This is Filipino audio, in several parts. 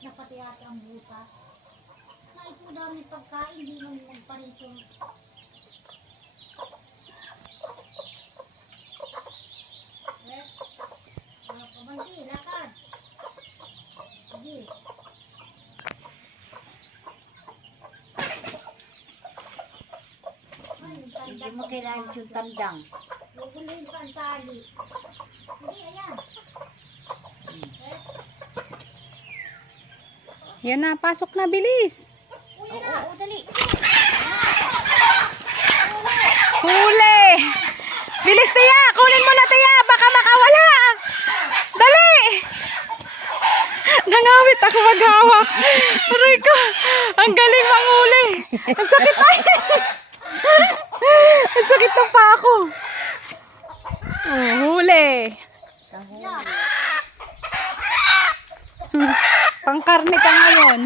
Mainit na pati ata ang butas. Na ito dami pagkain, hindi mo magparito. Eh, lakad. Sige. Ay, yung Hindi mo kailangan yung tandang. Huhulihin pa ang tali. Sige, ayan. Eh, Yan na, pasok na, bilis. uwi Oo, na. oo, dali. Huli! Bilis, Tia! Kunin mo na, Tia! Baka makawala! Dali! Nangawit ako maghawak. Aray ko, ang galing manghuli. Ang sakit ay! ang sakit ng pa ako. Oh, huli. Yan. Pangkarne ka ngayon.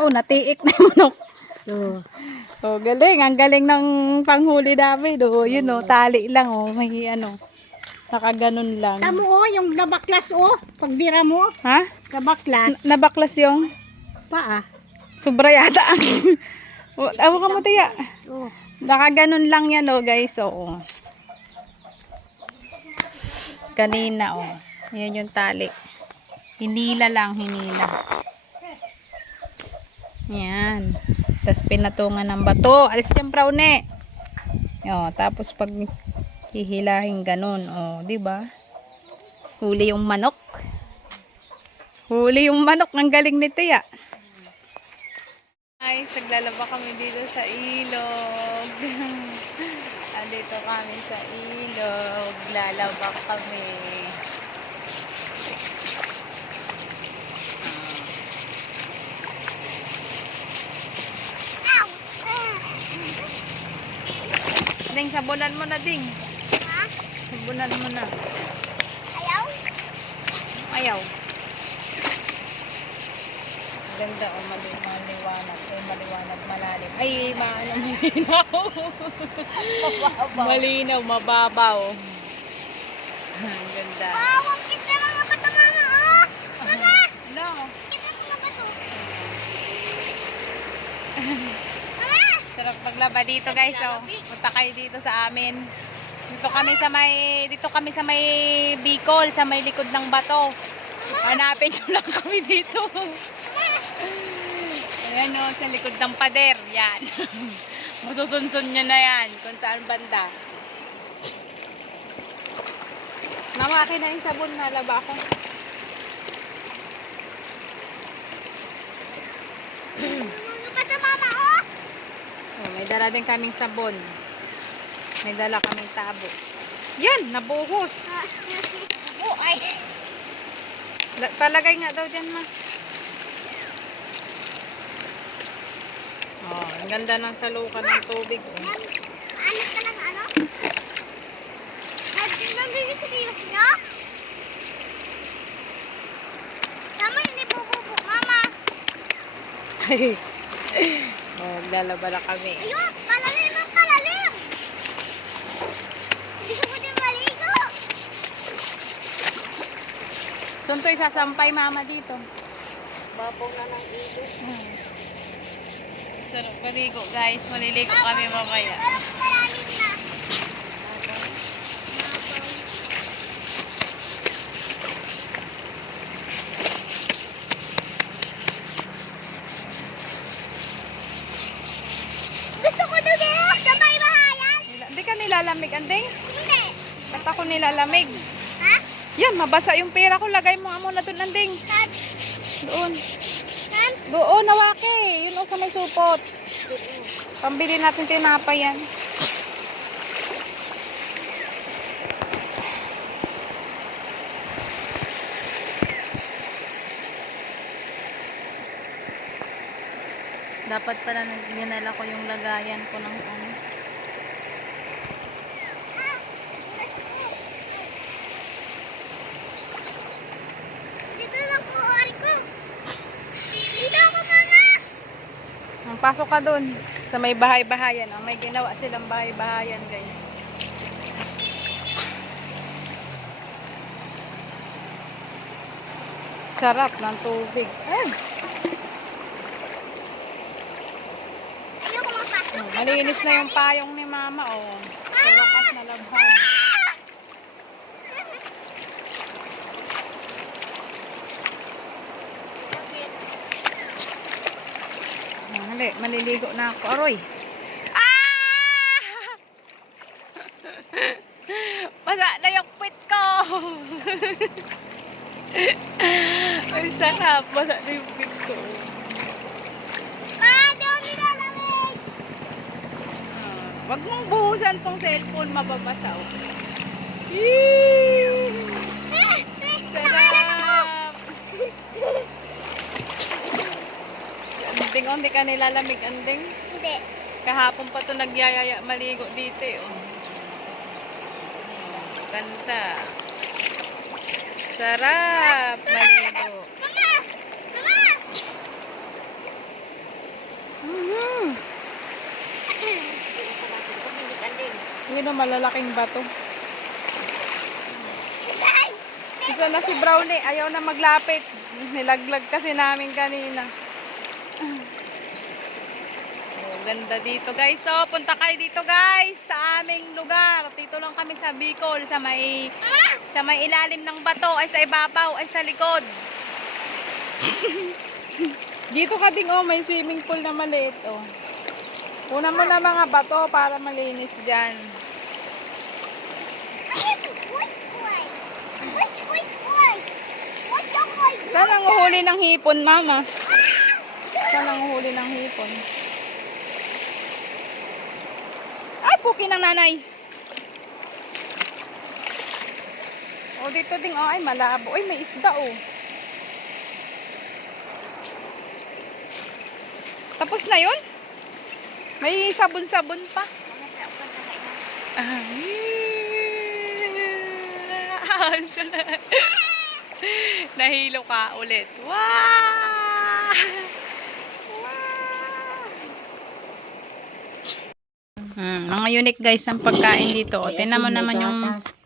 Oh, natiik na yung manok. So, Oh, galing. Ang galing ng panghuli namin. Oh, yun oh, tali lang oh. May ano, nakaganon lang. tamo oh, yung nabaklas oh. Pagbira mo, Ha? nabaklas. Nabaklas yung Paa. sobra yata. oh, awa ka mo, tiya. Oh. Nakaganon lang yan oh, guys. Oo. Kanina oh. Yan yung tali. Hinila lang, hinila. Yan. Tapos pinatungan ng bato. Alis dyan, brownie. Oh, tapos pag hihilahin ganun, oh, 'di ba? Huli yung manok. Huli yung manok, ang galing ni Tia. Ay, naglalaba kami dito sa ilog. Andito kami sa ilog. Lalaba kami. Ding, sabunan mo na, Ding. Ha? Sabunan mo na. Ayaw? Ayaw. Ganda o mali maliwanag. Ay, maliwanag, malalim. Ay, maano, malinaw. Malinaw, mababaw. Ang ganda. Wow, ang kita mga bata mama, oh! Mama! No. Kita mga bato. Mama! Sarap maglaba dito, guys. Oh. Punta kayo dito sa amin. Dito kami sa may dito kami sa may Bicol, sa may likod ng bato. Hanapin nyo lang kami dito. Ayan o, sa likod ng pader. Yan. Masusunsun nyo na yan kung saan banda. Mama, akin na yung sabon. Nalaba ako. Mga bata mama, oh! Oh, may dala din kaming sabon. May dala kaming tabo. Yan, nabuhos. Oh, ay! La- palagay nga daw dyan, ma. Oh, ang ganda ng salukan ng tubig. Nan, ano ka lang, ano? Nan- Nandito sa tilos niyo? Tama, hindi bububok, mama. oh, lalaba na kami. Ayun, palalim ang palalim. Hindi ko din maligo. Suntoy sasampay mama dito. Babaw na ng ilog. Hmm. Sarap maligo guys. Maliligo kami mamaya. Pero palalim na. Gusto ko doon eh, sa may bahayan. Nila- Hindi ka nilalamig, anding? Hindi. Ba't ako nilalamig? Ha? Yan, mabasa yung pera ko. Lagay mo nga muna doon, anding. Saan? Doon. Saan? Doon, nawaki. Yun o sa may supot. Pambili natin tinapay yan. Dapat pala ginala ko yung lagayan ko ng ano. Dito lang po, ko. Dito ako, mama. Ang pasok ka doon sa may bahay-bahayan. Ah, may ginawa silang bahay-bahayan, guys. Sarap ng tubig. Ay, malinis na yung payong ni mama, oh. Sa wakas na labhan. Hali, maliligo na ako. Aroy. Ah! Basa na yung pit ko. Ay, sarap. Basa na yung pit ko. Nilalamig. Ah, Wag mong buhusan tong cellphone, mababasa. Oh. Yee! Sarap! Anding, oh, hindi ka nilalamig, anding. Hindi. Kahapon pa to nagyayaya maligo dito eh. Oh. Ganda. Sarap maligo. Mama! Mama! Mhm. Hindi na malalaking bato. Ito na si Brownie. Ayaw na maglapit. Nilaglag kasi namin kanina. Oh, ganda dito guys. So, punta kayo dito guys sa aming lugar. Dito lang kami sa Bicol. Sa may, sa may ilalim ng bato. Ay sa ibabaw. Ay sa likod. dito ka ding oh. May swimming pool na maliit oh. Una mo na mga bato para malinis way? Saan ang huli ng hipon, mama? Saan ang huli ng hipon? Ay, puki ng nanay. O, dito ding, oh, ay, malabo. Ay, may isda, oh. Tapos na yun? May sabon-sabon pa. Nahilo ka ulit. Wow! Hmm, mga unique guys ang pagkain dito. O, tinan mo naman yung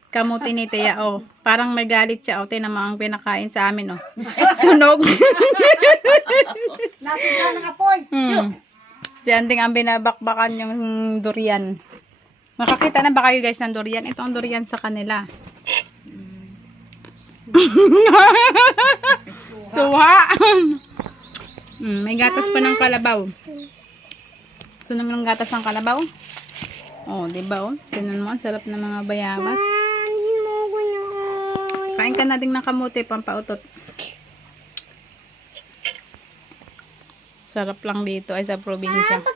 kamuti ni Tia. O, parang may galit siya. O, tinan mo ang pinakain sa amin. O. Sunog. Nasira ng apoy. hmm. Si Anding ang binabakbakan yung durian. Makakita na ba kayo guys ng durian? Ito ang durian sa kanila. Suha! mm, may gatas pa ng kalabaw. Gusto naman ng gatas ng kalabaw? Oh, di ba oh? Tinan mo, ang sarap ng mga bayabas. Kain ka na din ng kamote, pampautot. Sarap lang dito ay sa probinsya.